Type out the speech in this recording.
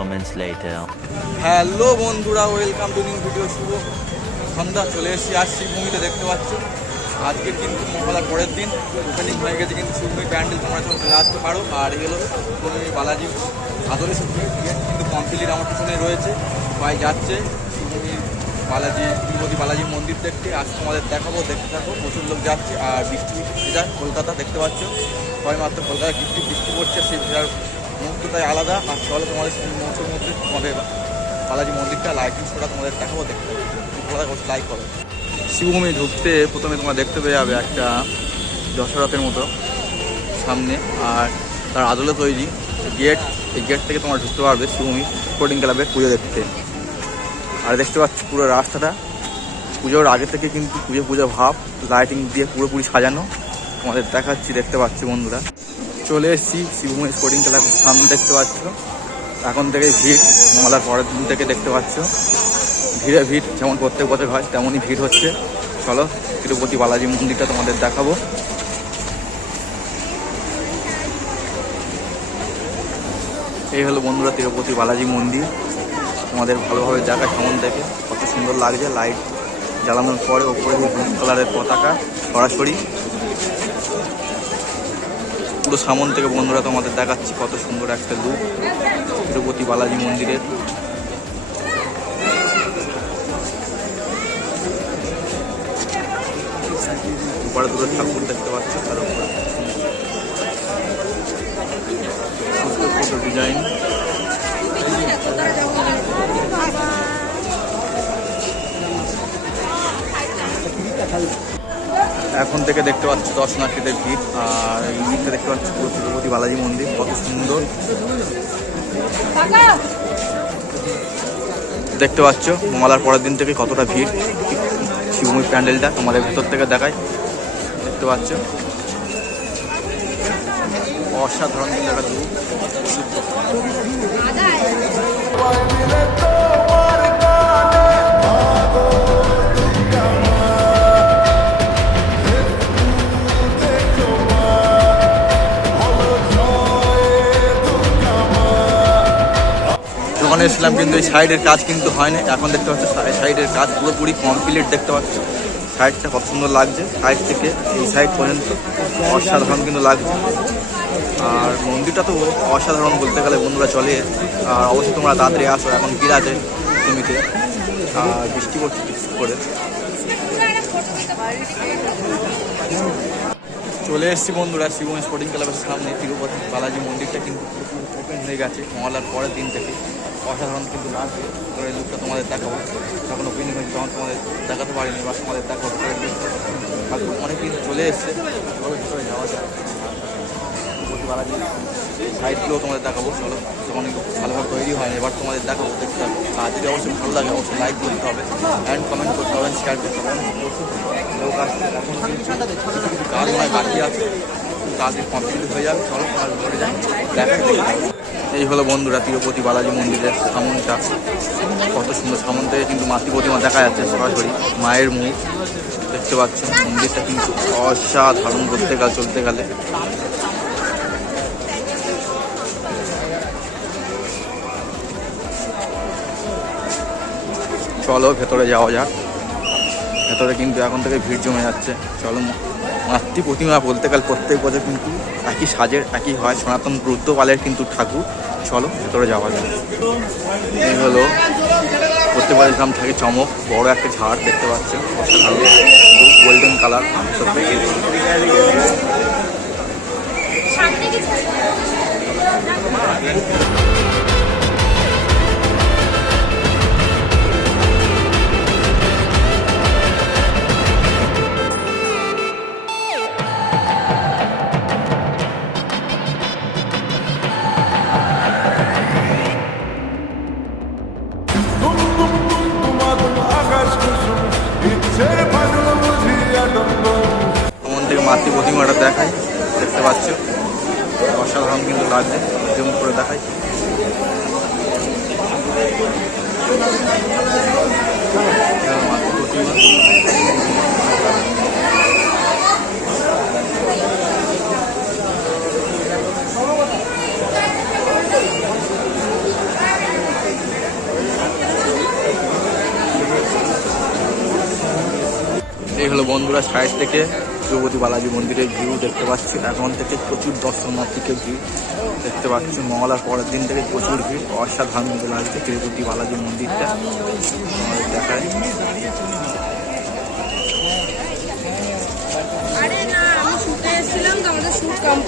Moments later. Hello বন্ধুরা welcome to new video শুভ সন্ধ্যা চলে এসেছি আর শিবভূমিতে দেখতে পাচ্ছ। আজকে কিন্তু মহালার পরের দিন। ওপেনিং হয়ে গেছে কিন্তু শিবভূমি প্যান্ডেল, তোমরা যখন চলে আসতে পারো। আর হলো শিবভূমি বালাজি আদলে শিবভূমি গেট কিন্তু কমপ্লিট আমার পিছনে রয়েছে, সবাই যাচ্ছে। শিবভূমি বালাজি তিরুপতি বালাজি মন্দির দেখতে। আজ তোমাদের দেখাবো, দেখতে থাকো। প্রচুর লোক যাচ্ছে, আর বৃষ্টি ভেজা কলকাতা, দেখতে পাচ্ছ। সবাই মাত্র কলকাতা বৃষ্টি বৃষ্টি পড়ছে, সেই ভেজার মুহূর্তটাই আলাদা। আর চলো তোমাদের সেই মুহূর্তের মধ্যে তোমাদের বালাজি মন্দিরটা লাইটিং শোটা তোমাদের দেখাবো, দেখতে ভালো লাইক করো। শিবভূমি ঢুকতে প্রথমে তোমরা দেখতে পেয়ে যাবে একটা দশরথের মতো সামনে, আর তার আদলে তৈরি গেট এই গেট থেকে তোমরা ঢুকতে পারবে শিবভূমি স্পোর্টিং ক্লাবে পুজো দেখতে। আর দেখতে পাচ্ছ পুরো রাস্তাটা। পুজোর আগে থেকে কিন্তু পুজো পুজো ভাব লাইটিং দিয়ে পুরোপুরি সাজানো। তোমাদের দেখাচ্ছি, দেখতে পাচ্ছি বন্ধুরা। চলে এসেছি শিবভূমি স্পোর্টিং ক্লাবের সামনে দেখতে পাচ্ছ। এখন থেকে ভিড় মহলার পরের দিন থেকে দেখতে পাচ্ছ। ভিড়ে ভিড়, যেমন প্রত্যেক বছর হয়, তেমনই ভিড় হচ্ছে। চলো, তিরুপতি বালাজি মন্দিরটা তোমাদের দেখাবো। এই হলো বন্ধুরা তিরুপতি বালাজি মন্দির। তোমাদের ভালোভাবে দেখা সামন দেখে, কত সুন্দর লাগছে লাইট জ্বালানোর পরে ওপরে কালারের পতাকা, সরাসরি। পুরো সামন থেকে বন্ধুরা তোমাদের দেখাচ্ছি কত সুন্দর একটা লুক তিরুপতি বালাজি মন্দিরের উপরে দুটো ঠাকুর দেখতে পাচ্ছ, তার উপরে ডিজাইন এখন থেকে দেখতে পাচ্ছ দর্শনার্থীদের ভিড়, আর এই দিকটা দেখতে পাচ্ছ পুরো তিরুপতি বালাজি মন্দির, কত সুন্দর। দেখতে পাচ্ছ মঙ্গলার পরের দিন থেকে কতটা ভিড় শিবমুখ প্যান্ডেলটা তোমাদের ভেতর থেকে দেখায় দেখতে পাচ্ছ। অসাধারণ কিন্তু একটা দোকানে এসেছিলাম, কিন্তু এই সাইডের কাজ কিন্তু হয়নি এখন দেখতে পাচ্ছ সাইডের কাজ পুরোপুরি কমপ্লিট দেখতে পাচ্ছ। সাইডটা কত সুন্দর লাগছে, সাইড থেকে এই সাইড পর্যন্ত। অসাধারণ কিন্তু লাগছে। আর মন্দিরটা তো অসাধারণ বলতে গেলে বন্ধুরা চলে। আর অবশ্যই তোমরা তাড়াতাড়ি আসো, এখন আছে জমিতে। আর বৃষ্টি পড়ছে করে। চলে এসেছি বন্ধুরা শিবম স্পোর্টিং ক্লাবের সামনে। তিরুপতি বালাজি মন্দিরটা কিন্তু ওপেন হয়ে গেছে মহলার পরের দিন থেকে অসাধারণ কিন্তু লাগছে তো এই লুকটা তোমাদের দেখাবো। যখন ওপেনিং হয়েছে তখন তোমাদের দেখাতে পারিনি বা তোমাদের দেখাবো অনেক দিন চলে এসছে তবে যাওয়া যায়। বালাজি সাইডগুলো তোমাদের দেখাবো চলো যখন ভালোভাবে তৈরি হয়নি। এবার তোমাদের দেখাবো, দেখতে হবে। যদি অবশ্যই ভালো লাগে, অবশ্যই লাইক করতে হবে। অ্যান্ড কমেন্ট করতে হবে শেয়ার করতে হবে। লোক আসছে, এখন কিছু কাজ নয় বাকি আছে। কাজ কমপ্লিট হয়ে যাবে, চলো এই হলো বন্ধুরা তিরুপতি বালাজি মন্দিরের সামনটা। কত সুন্দর সামন কিন্তু মাতৃ প্রতিমা দেখা যাচ্ছে সরাসরি। মায়ের মুখ, দেখতে পাচ্ছ মন্দিরটা কিন্তু অসাধারণ করতে গেলে, চলতে গেলে। চলো ভেতরে যাওয়া যাক। ভেতরে কিন্তু এখন থেকে ভিড় জমে যাচ্ছে। চলো মাতৃ প্রতিমা বলতে গেলে প্রত্যেক বছর কিন্তু একই সাজের, একই হয়। সনাতন রুদ্রপালের কিন্তু ঠাকুর। চলো, ভেতরে যাওয়া যায় এই হলো প্রত্যেক বছর গ্রাম থাকে চমক। বড় একটা ঝাড় দেখতে পাচ্ছে। Golden colour. Dum মাতৃ প্রতিমাটা দেখাই, দেখতে পাচ্ছ? অসাধারণ কিন্তু লাগছে, জম করে দেখাই। প্রতিমা এই হলো বন্ধুরা সাইজ থেকে। তিরুপতি বালাজি মন্দিরের ভিউ দেখতে পাচ্ছি। এখন থেকে প্রচুর দর্শনার্থীকে ভিউ দেখতে পাচ্ছি। মঙ্গলার পরের দিন থেকে প্রচুর ভিড়। অসাধারণ লাগছে তিরুপতি বালাজি মন্দিরটা। দেখায় আমাদের শুট কম